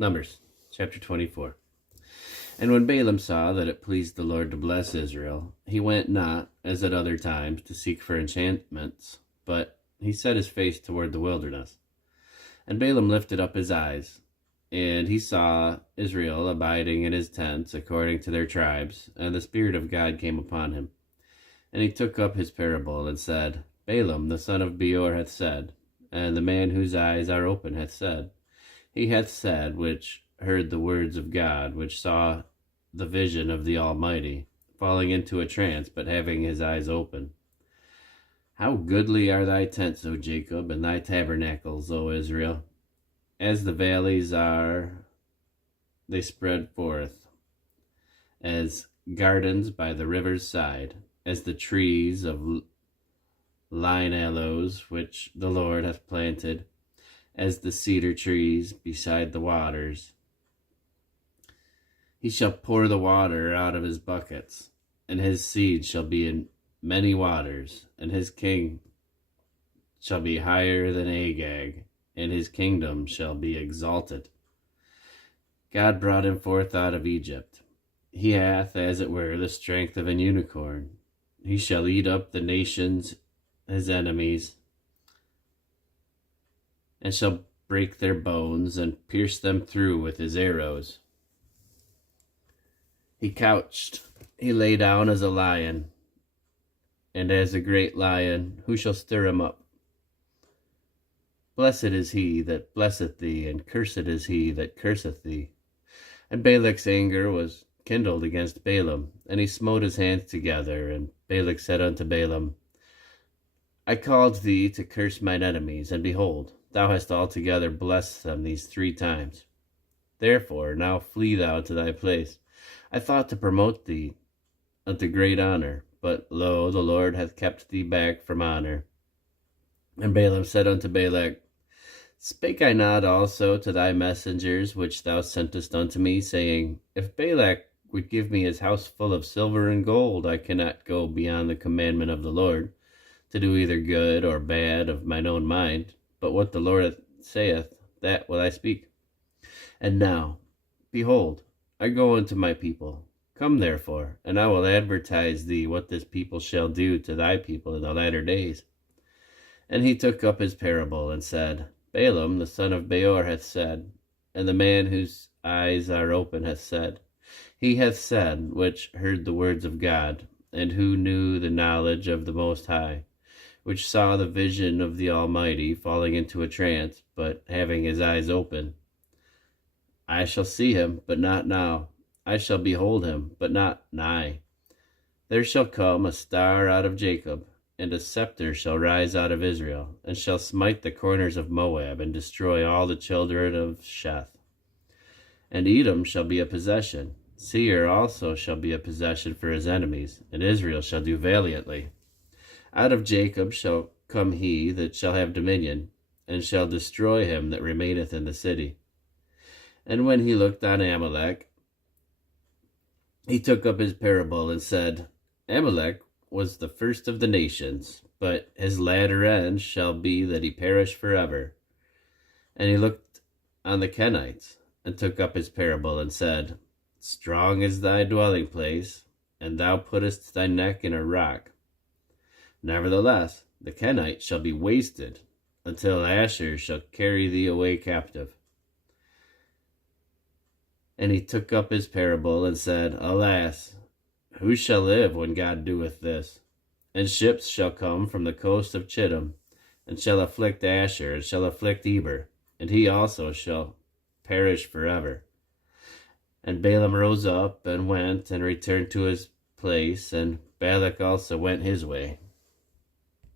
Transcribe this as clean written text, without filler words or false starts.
Numbers, chapter 24. And when Balaam saw that it pleased the Lord to bless Israel, he went not, as at other times, to seek for enchantments, but he set his face toward the wilderness. And Balaam lifted up his eyes, and he saw Israel abiding in his tents according to their tribes, and the Spirit of God came upon him. And he took up his parable, and said, Balaam the son of Beor hath said, and the man whose eyes are open hath said, he hath said, which heard the words of God, which saw the vision of the Almighty, falling into a trance, but having his eyes open. How goodly are thy tents, O Jacob, and thy tabernacles, O Israel! As the valleys are, they spread forth, as gardens by the river's side, as the trees of line aloes, which the Lord hath planted, as the cedar trees beside the waters. He shall pour the water out of his buckets, and his seed shall be in many waters, and his king shall be higher than Agag, and his kingdom shall be exalted. God brought him forth out of Egypt. He hath, as it were, the strength of an unicorn. He shall eat up the nations, his enemies, and shall break their bones, and pierce them through with his arrows. He couched, he lay down as a lion, and as a great lion, who shall stir him up? Blessed is he that blesseth thee, and cursed is he that curseth thee. And Balak's anger was kindled against Balaam, and he smote his hands together. And Balak said unto Balaam, I called thee to curse mine enemies, and behold, thou hast altogether blessed them these 3 times. Therefore now flee thou to thy place. I thought to promote thee unto great honor, but lo, the Lord hath kept thee back from honor. And Balaam said unto Balak, Spake I not also to thy messengers which thou sentest unto me, saying, If Balak would give me his house full of silver and gold, I cannot go beyond the commandment of the Lord, to do either good or bad of mine own mind, but what the Lord saith, that will I speak. And now, behold, I go unto my people. Come therefore, and I will advertise thee what this people shall do to thy people in the latter days. And he took up his parable, and said, Balaam the son of Beor hath said, and the man whose eyes are open hath said, he hath said, which heard the words of God, and who knew the knowledge of the Most High, which saw the vision of the Almighty, falling into a trance, but having his eyes open. I shall see him, but not now. I shall behold him, but not nigh. There shall come a star out of Jacob, and a scepter shall rise out of Israel, and shall smite the corners of Moab, and destroy all the children of Sheth. And Edom shall be a possession. Seir also shall be a possession for his enemies, and Israel shall do valiantly. Out of Jacob shall come he that shall have dominion, and shall destroy him that remaineth in the city. And when he looked on Amalek, he took up his parable, and said, Amalek was the first of the nations, but his latter end shall be that he perish forever. And he looked on the Kenites, and took up his parable, and said, Strong is thy dwelling place, and thou puttest thy neck in a rock. Nevertheless, the Kenites shall be wasted, until Asher shall carry thee away captive. And he took up his parable, and said, Alas, who shall live when God doeth this? And ships shall come from the coast of Chittim, and shall afflict Asher, and shall afflict Eber, and he also shall perish forever. And Balaam rose up, and went, and returned to his place, and Balak also went his way.